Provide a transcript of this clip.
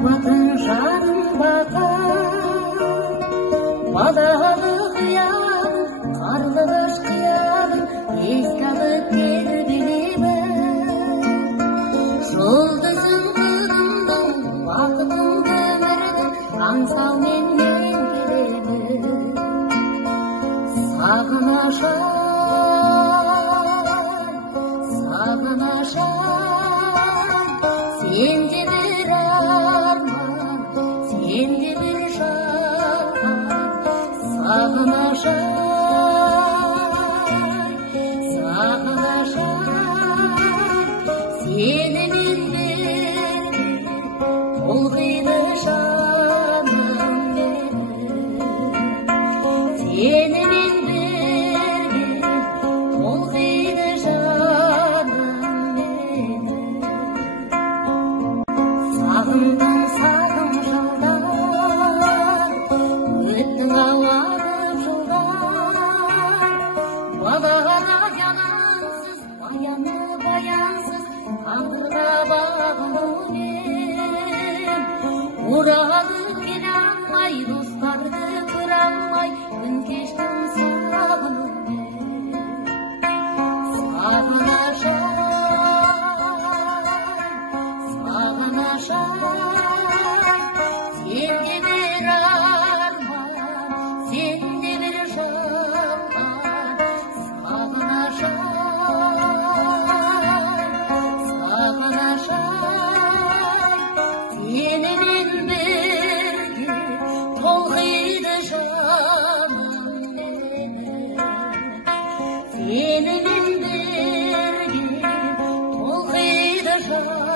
махаббатын жаным бақар, балалы қиялым, қарлығыш қиялым еске алып кел билеймін. Жұлдызым күнімдің, бақытым өмірдің, аңсаумен мен келемін. Сағынышым, сағынышым, сенде бір арман, сенде бір жалған. Сағынышым, сағынышым, сені мен бірге толқиды жаным менің. Сені мен бірге толқиды жаным менің. Сағындым сағым жылдар, өттің ауанып жылдар. Балағана янансыз, баяны баянсыз, тағдырға бағынумен. Оралып келе алмай, достарды көре алмай, күн кештім сағынумен. Сағынышым, сағынышым, сенде бір арман, сенде бір жалған. Сағынышым, сағынышым, сені мен бірге толқиды жаным менің. Сені мен бірге толқиды жаным.